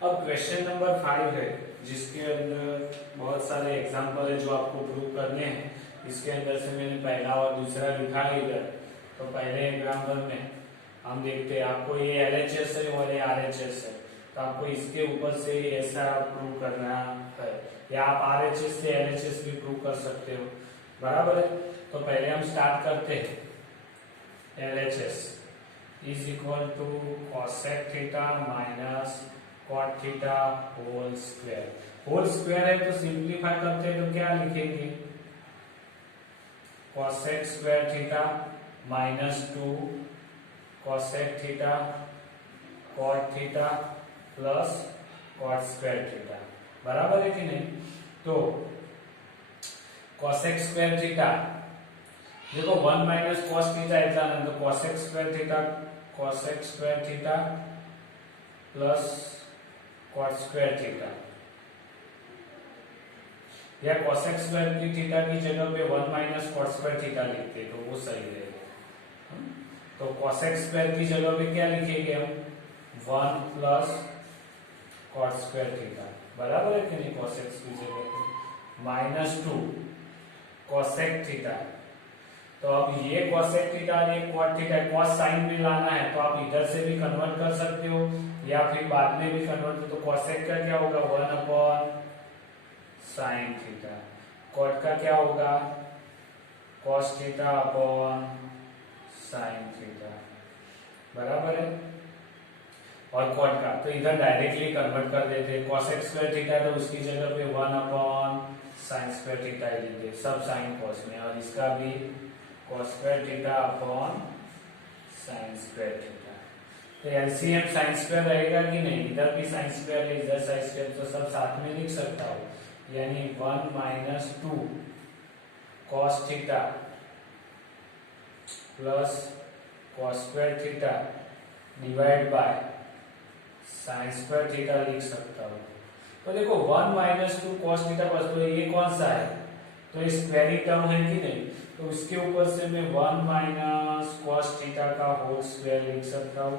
अब question number 5 है जिसके अंदर बहुत सारे एग्जाम्पल है जो आपको प्रूव करने हैं। इसके अंदर से मैंने पहला और दूसरा लिखा है इधर। तो पहले एग्जाम्पल में हम देखते हैं, आपको ये एलएचएस है और ये आरएचएस है, तो आपको इसके ऊपर से ऐसा प्रूव करना है, या आप आरएचएस से एलएचएस भी प्रूव कर सकते हो, बराबर है। तो पहले हम स्टार्ट करते हैं। LHS is equal to cosec theta minus cot theta whole square. Whole square है तो सिंप्लीफाई करते हैं तो क्या लिखेंगे, cosec square theta minus 2 cosec theta cot theta plus cot square theta, बराबर है कि नहीं। तो कॉसेक स्क्वायर थीटा देखो 1 माइनस कॉस थीटा इतना ना, तो cosec square theta plus cot square theta, या कॉसेक स्क्वायर की थीटा की जगह पे 1 माइनस कॉट स्क्वायर थीटा लिखते तो वो सही रहेगा। तो कॉसेक स्क्वायर की जगह पे क्या लिखेंगे हम, 1 प्लस कॉट स्क्वायर थीटा, बराबर है कि नहीं। कॉसेक की जगह पे माइनस 2 कॉसेक थीटा, तो अब ये कॉसेक थीटा और ये कॉट थीटा, कॉस साइन में लाना है तो आप इधर से भी कन्वर्ट कर सकते हो या फिर बाद में भी कन्वर्ट। तो कॉसेक का क्या होगा, 1 अपॉन साइन थीटा, कॉट का क्या होगा, cos theta upon sine theta, बराबर है। और कॉट का तो इधर डायरेक्टली कन्वर्ट कर देते हैं, कॉसेक स्क्वायर थीटा तो उसकी जगह पे 1 अपॉन साइन स्क्वायर थीटा ही लेते, सब साइन कॉस में, और इसका भी cos square theta upon sine square theta. तो एलसीएम साइन स्क्वायर रहेगा कि नहीं, इधर भी साइन स्क्वायर है इधर साइन स्क्वायर, तो सब साथ में लिख सकता हूं, यानी 1 minus 2 cos theta plus cos square theta divide by sine square theta लिख सकता हूं। तो देखो 1 माइनस 2 कॉस थीटा बस, तो ये कौन सा है, तो ये स्क्वायर टर्म है कि नहीं, तो उसके ऊपर से मैं 1 माइनस कॉस थीटा का होल स्क्वायर लिख सकता हूं,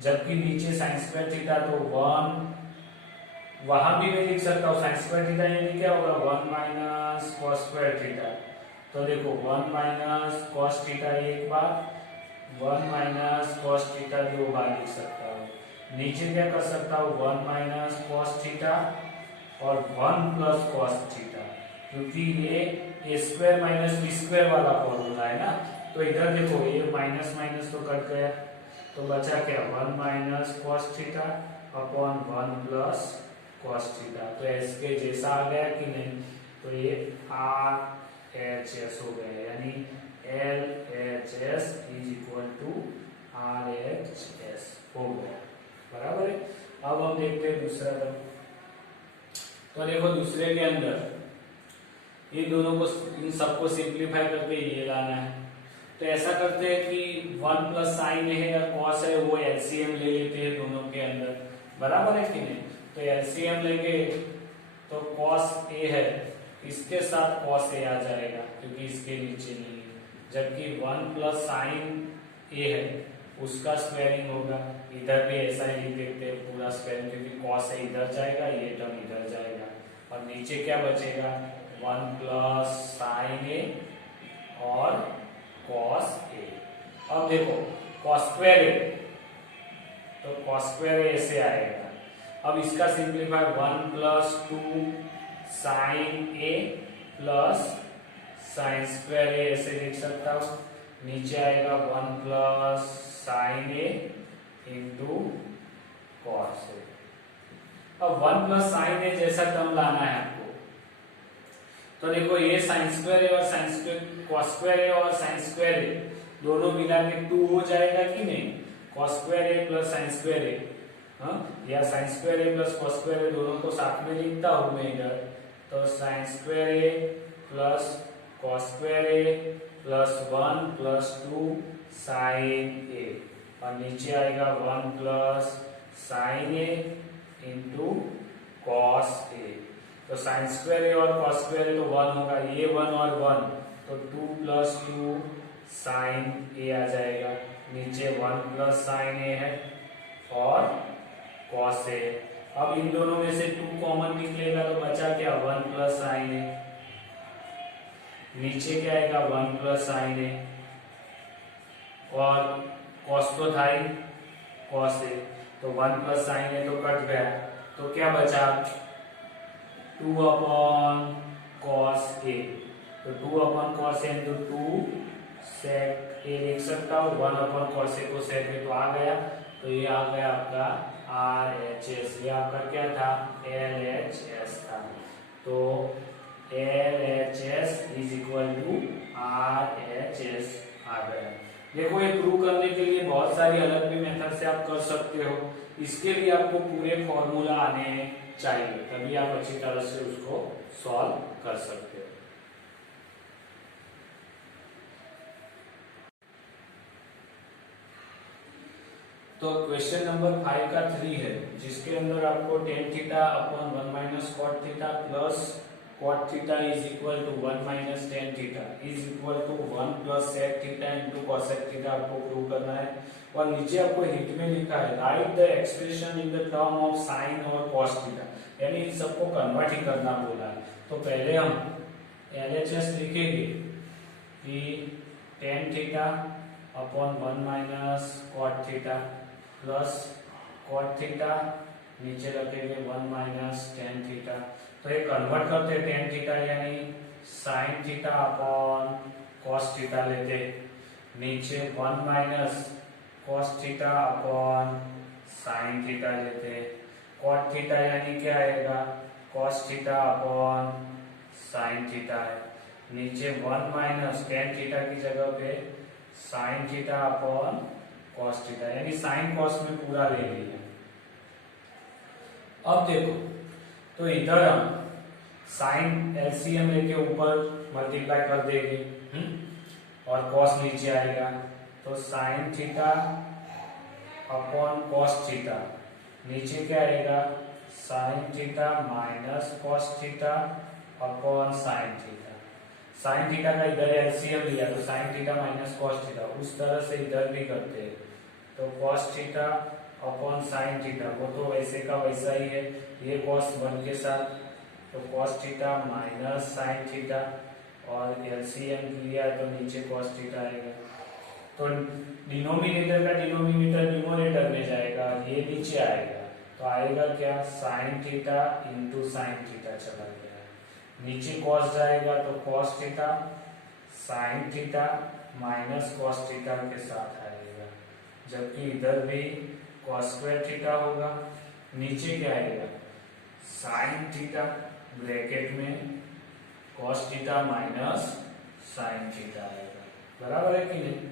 जबकि नीचे साइन स्क्वायर थीटा तो 1 वहां भी मैं लिख सकता हूं, साइन स्क्वायर थीटा यानी क्या होगा 1 माइनस कॉस स्क्वायर थीटा। तो देखो 1 माइनस कॉस थीटा एक बार, 1 माइनस कॉस थीटा दो बार लिख सकता हूं। नीचे क्या कर सकता हूं, 1 माइनस कॉस थीटा और 1 प्लस कॉस थीटा, क्योंकि ये ए स्क्वायर माइनस बी स्क्वायर वाला फॉर्मूला है ना। तो इधर देखो ये माइनस माइनस तो कट गया, तो बचा क्या 1 minus cos theta upon 1 plus cos theta. तो एस के जैसा आ गया कि नहीं, तो ये आर एच एस हो गया, यानी L H S is equal to R H S हो गया, बराबर है। अब हम देखते हैं दूसरा टर्म। तो देखो दूसरे के अंदर इन दोनों को, इन सबको सिंप्लीफाई करके ये लाना है। तो ऐसा करते हैं कि 1 प्लस साइन है या कॉस है वो एलसीएम ले लेते हैं दोनों के अंदर, बराबर है कि नहीं। तो एलसीएम लेंगे तो कॉस ए है, इसके साथ कॉस ए आ जाएगा क्योंकि इसके नीचे नहीं है, जबकि 1 प्लस साइन ए है उसका स्क्वायरिंग होगा, इधर भी ऐसा ही लिख देते हैं पूरा स्क्वायरिंग, क्योंकि कॉस ए इधर जाएगा ये टर्म इधर जाएगा, और नीचे क्या बचेगा 1 प्लस साइन ए और कॉस ए। अब देखो कॉस स्क्वायर ए, तो कॉस स्क्वायर ए ऐसे आएगा। अब इसका सिंप्लीफाई 1 प्लस 2 साइन ए प्लस साइन स्क्वायर ए ऐसे लिख सकता हूं, नीचे आएगा 1 plus sign A into cos A. अब 1 प्लस साइन ए जैसा टर्म लाना है आपको, तो देखो ये साइन स्क्वायर ए और साइन स्क्वायर, कॉस स्क्वायर ए और साइन स्क्वायर ए दोनों मिला के 2 हो जाएगा कि नहीं, कॉस स्क्वायर ए प्लस साइन स्क्वायर ए, या साइन स्क्वायर ए प्लस कॉस स्क्वायर ए, दोनों को साथ में लिखता हूं मैं इधर। तो साइन स्क्वायर ए प्लस कॉस स्क्वायर ए प्लस 1 प्लस 2 साइन ए, और नीचे आएगा 1 plus sign A into cos A. तो साइन स्क्वायर ए और कॉस स्क्वायर ए तो 1 होगा, ये 1 और 1 तो 2 प्लस 2 साइन ए आ जाएगा, नीचे 1 प्लस साइन ए है और कॉस ए, अब इन दोनों में से 2 कॉमन निकलेगा तो बचा क्या 1 प्लस साइन ए, नीचे क्या आएगा 1 प्लस साइन ए, और कॉस तो था ही कॉस ए, तो 1 प्लस साइन ए तो कट गया, तो क्या बचा 2 अपॉन कॉस ए, तो 2 अपॉन कॉस ए इंटू 2 सेक ए लिख सकता हूँ, 1 अपॉन कॉस ए को सेक ए तो आ गया, तो ये आ गया आपका आर एच एस, ये आपका क्या था एल एच एस था, तो L H S is equal to R H S आ गया। देखो ये प्रूव करने के लिए बहुत सारी अलग भी मेथड से आप कर सकते हो, इसके लिए आपको पूरे फॉर्मूला आने चाहिए, तभी आप अच्छी तरह से उसको सॉल्व कर सकते हो। तो क्वेश्चन नंबर 5 का 3 है, जिसके अंदर आपको tan theta upon 1 minus cot theta plus cot theta is equal to 1 minus tan theta is equal to 1 plus sec theta into cosec theta आपको प्रूव करना है, और नीचे आपको हिंट में लिखा है write the expression in the term of sine और कॉस थीटा, यानी इन सबको कन्वर्ट ही करना बोला है। तो पहले हम एलएचएस लिखेंगे कि tan theta upon 1 minus cot theta plus cot theta, नीचे रखेंगे 1 माइनस टेन थीटा, तो ये कन्वर्ट करते हैं टेन थीटा यानी sine theta upon cos theta लेते, नीचे 1 minus cos theta upon sine theta लेते, कॉट थीटा यानी क्या आएगा cos theta upon sine theta है, नीचे 1 माइनस टेन थीटा की जगह पे sine theta upon cos theta, यानी साइन कॉस में पूरा ले लिया। अब देखो तो इधर हम साइन एलसीएम लेके ऊपर मल्टीप्लाई कर देंगे, और कॉस नीचे आएगा, तो sine theta upon cos theta, नीचे क्या आएगा sign theta minus cos theta upon sine theta, sine theta का इधर एलसीएम लिया तो sine theta minus cos theta, उस तरह से इधर भी करते हैं, तो cos theta upon sine theta, वो तो वैसे का वैसा ही है, ये कॉस 1 के साथ, तो cos theta minus sign theta, और एलसीएम लिया तो नीचे कॉस थीटा आएगा, तो डिनोमिनेटर का डिनोमिनेटर न्यूमरेटर में जाएगा, ये नीचे आएगा, तो आएगा क्या sign theta into sine theta चला गया, नीचे कॉस जाएगा तो cos theta sine theta minus cos theta के साथ आएगा, जबकि इधर भी कॉस स्क्वायर थीटा होगा, नीचे क्या आएगा साइन थीटा ब्रैकेट में cos theta minus sine theta आएगा, बराबर है कि नहीं।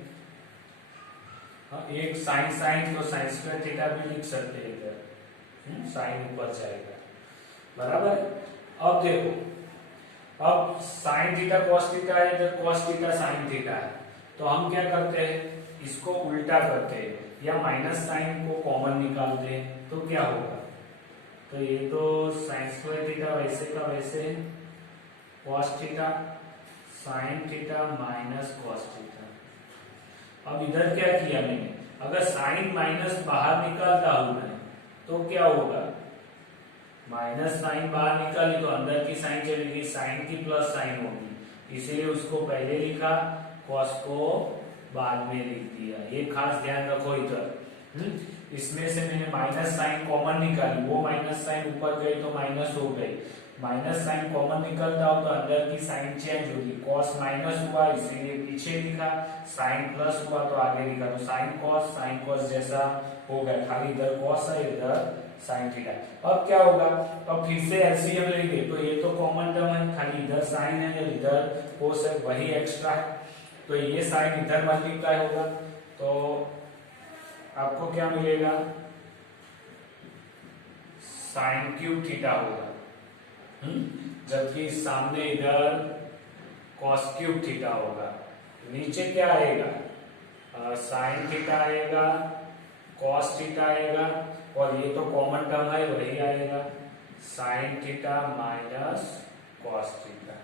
हाँ, एक साइन साइन तो साइन स्क्वायर थीटा भी लिख सकते हैं इधर, साइन ऊपर जाएगा, बराबर है। अब देखो अब साइन थीटा कॉस थीटा है, इधर कॉस थीटा साइन थीटा है, तो हम क्या करते हैं इसको उल्टा करते हैं, या माइनस साइन को कॉमन निकालते हैं, तो क्या होगा, तो ये तो साइन स्क्वायर थीटा वैसे का वैसे cos theta sine theta minus cos theta. अब इधर क्या किया मैंने, अगर साइन माइनस बाहर निकालता हूं मैं तो क्या होगा, माइनस साइन बाहर निकाली तो अंदर की साइन चलेगी, साइन की प्लस साइन होगी, इसीलिए उसको पहले लिखा कॉस को बाद में लिख दिया, ये खास ध्यान रखो इधर। इसमें से मैंने माइनस साइन कॉमन निकाली, वो माइनस साइन ऊपर गई तो माइनस हो गई, माइनस साइन कॉमन निकलता हो तो अंदर की साइन चेंज होगी, कॉस माइनस हुआ इसीलिए पीछे लिखा, साइन प्लस हुआ तो आगे लिखा, तो साइन कॉस जैसा हो गया, खाली इधर कॉस है इधर साइन थीटा। अब क्या होगा, अब फिर से एलसीएम लेंगे, तो ये तो कॉमन टर्म है, खाली इधर साइन है इधर कॉस है, वही एक्स्ट्रा है, तो ये साइन इधर मल्टीप्लाई होगा, तो आपको क्या मिलेगा साइन क्यूब थीटा होगा, जबकि सामने इधर कॉस क्यूब थीटा होगा, नीचे क्या आएगा साइन थीटा आएगा कॉस थीटा आएगा, और ये तो कॉमन टर्म है वही आएगा sign theta minus cos theta,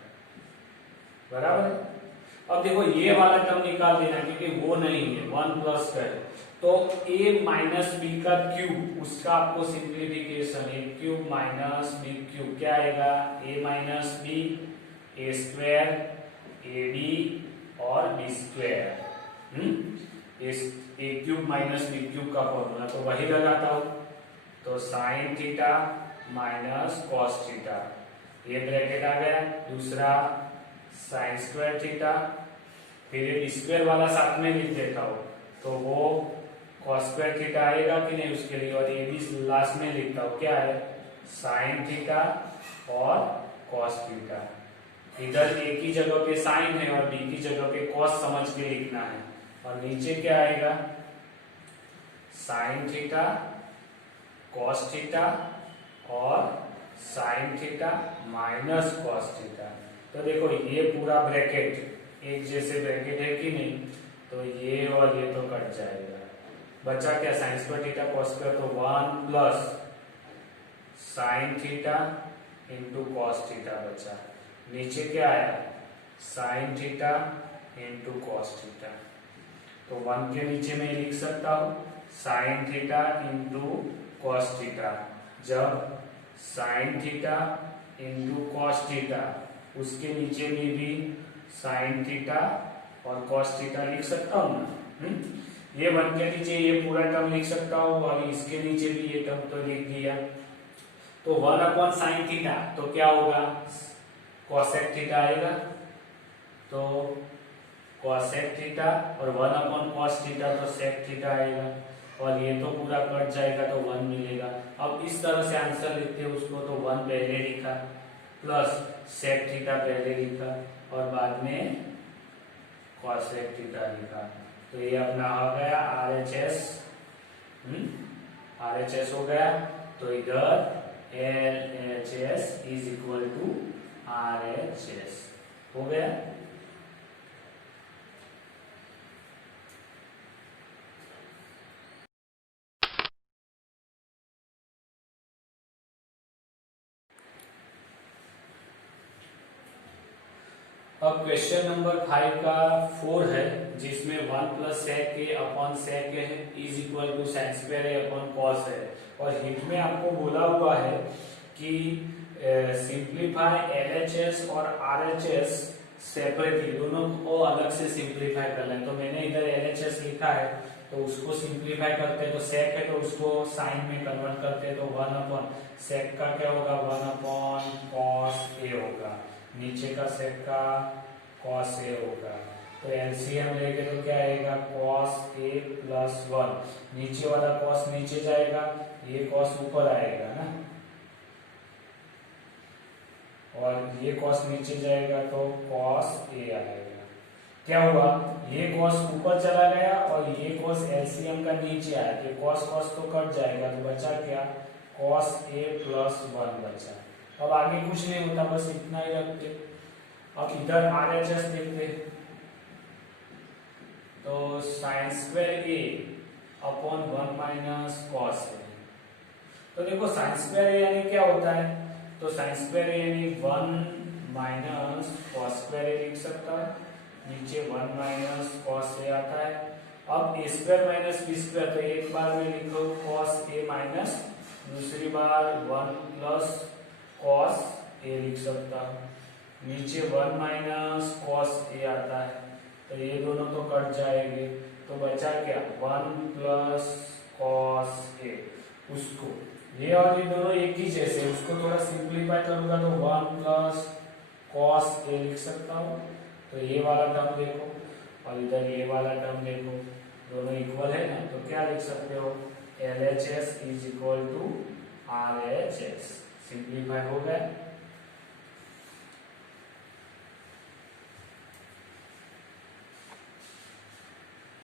बराबर है। अब देखो ये वाला टर्म निकाल देना क्योंकि वो नहीं है, 1 प्लस का है, तो a माइनस बी का क्यूब, उसका आपको simplification a cube minus b cube क्या आएगा, a minus b a square a b और b square, a cube minus b cube का फॉर्मूला तो वही लगाता हूं, तो sine theta minus cos theta, ये ब्रैकेट आ गया, दूसरा साइन स्क्वायर थीटा, फिर ये स्क्वायर वाला साथ में लिख देता हूं, तो वो कॉस स्क्वायर थीटा आएगा कि नहीं उसके लिए, और ये भी लास्ट में लिखता हूं, क्या है साइन थीटा और कॉस थीटा, इधर ए की जगह पे साइन है और बी की जगह पे कॉस समझ के लिखना है, और नीचे क्या आएगा साइन थीटा कॉस थीटा और sign theta minus cos theta. तो देखो ये पूरा ब्रैकेट एक जैसे ब्रैकेट है कि नहीं, तो ये और ये तो कट जाएगा, बचा क्या sine square theta cos square, तो 1 plus sine theta into cos theta बचा, नीचे क्या आया sine theta into cos theta, तो 1 के नीचे मैं लिख सकता हूं sine theta into cos theta, जब sine theta into cos theta, उसके नीचे में भी साइन थीटा और कॉस थीटा लिख सकता हूं ना, ये 1 के नीचे ये पूरा टर्म लिख सकता हूं और इसके नीचे भी ये टर्म तो लिख दिया, तो 1 अपॉन साइन थीटा तो क्या होगा कॉसेक थीटा आएगा, तो कॉसेक थीटा और 1 अपॉन कॉस थीटा तो सेक थीटा आएगा, और ये तो पूरा कट जाएगा तो 1 मिलेगा। अब इस तरह से आंसर लिखते हैं उसको, तो 1 पहले लिखा प्लस सेक थीटा पहले लिखा और बाद में कॉसेक थीटा लिखा, तो ये अपना हो गया RHS, RHS हो गया, तो इधर LHS is equal to RHS हो गया। अब क्वेश्चन नंबर 5 का 4 है, जिसमें 1 plus sec a upon sec a is equal to sine square a upon cos है, और हिंट में आपको बोला हुआ है कि सिंप्लीफाई LHS और RHS सेपरेटली, दोनों को अलग से सिंप्लीफाई कर लें, तो मैंने इधर LHS लिखा है तो उसको सिंप्लीफाई करते हैं, तो सेक है तो उसको साइन में कन्वर्ट करते हैं, तो 1 अपॉन सेक का क्या होगा 1 अपॉन कॉस ए होगा, नीचे का सेक का कॉस ए होगा, तो एलसीएम लेके तो क्या आएगा कॉस ए प्लस 1, नीचे वाला कॉस नीचे जाएगा, ये कॉस ऊपर आएगा ना, और ये कॉस नीचे जाएगा तो कॉस ए आएगा, क्या हुआ ये कॉस ऊपर चला गया और ये कॉस एलसीएम का नीचे आया, तो कॉस कॉस तो कट जाएगा, तो बचा क्या कॉस ए प्लस 1 बचा। अब आगे कुछ नहीं होता, बस इतना ही रखते। अब इधर RHS देखते, तो sign square a upon 1 minus cos A, तो देखो साइन स्क्वायर ए यानी क्या होता है, तो साइन स्क्वायर ए यानी 1 माइनस कॉस स्क्वायर ए लिख सकता है, नीचे 1 माइनस कॉस ए आता है। अब ए स्क्वायर माइनस बी स्क्वायर, तो एक बार में लिखो कॉस ए माइनस, दूसरी बार 1 प्लस कॉस ए लिख सकता हूं, नीचे 1 माइनस कॉस ए आता है, तो ये दोनों तो कट जाएंगे, तो बचा क्या 1 प्लस कॉस ए, उसको ये और ये दोनों एक ही जैसे, उसको थोड़ा सिंप्लीफाई करूंगा तो 1 प्लस कॉस ए लिख सकता हूं, तो ये वाला टर्म देखो और इधर ये वाला टर्म देखो, दोनों इक्वल है ना, तो क्या लिख सकते हो LHS is equal to RHS, simplify हो गया।